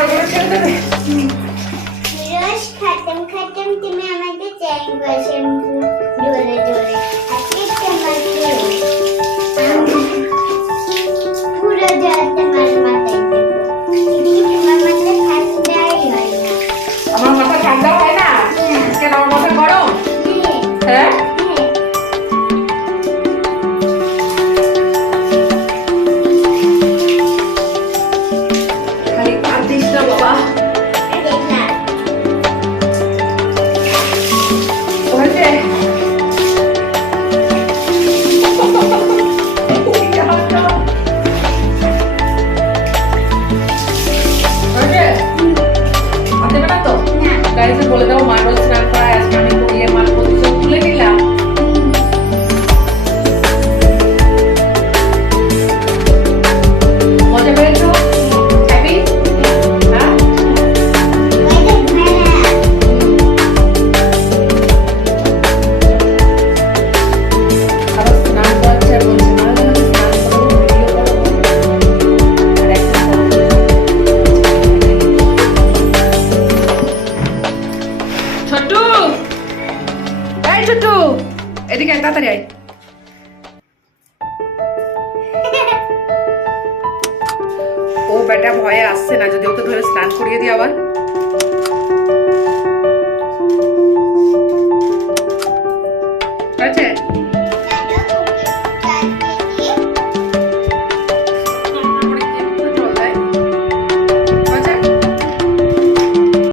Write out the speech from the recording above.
ঘরগুলো ছেড়ে দেবে। রোজ খতম খতম তুমি আমাকে চাইবা শ্যাম্পু জোরে জোরে আজকে মাত্র পুরো জল তোমার মাথায় দেবো কিন্তু তোমার মাথা ঠান্ডাই হয় না। আমার মাথা ঠান্ডা হয় না কেন? আমার মাথা গরম। হ্যাঁ খালি কাঁদিস না বাবা। হয়েছে? হয়েছে? আর দেবে না তো? গাড়িতে বলে দাও মার রোজ স্নান করায়, আজকে আমি করিয়ে মার প্রতিশোধ তুলে নিলাম। মজা পেয়েছো? হ্যাপি? হ্যাঁ আবার স্নান করাচ্ছে আর বলছে মা আমি স্নান করবো, ভিডিও করবো। আর একটা ছোট্টু, এই ছোট্টু, এদিকে আয়, তাড়াতাড়ি আয়। ও বেটা ভয়ে আসছে না, যদি ওকে ধরে স্নান করিয়ে দিই আবার।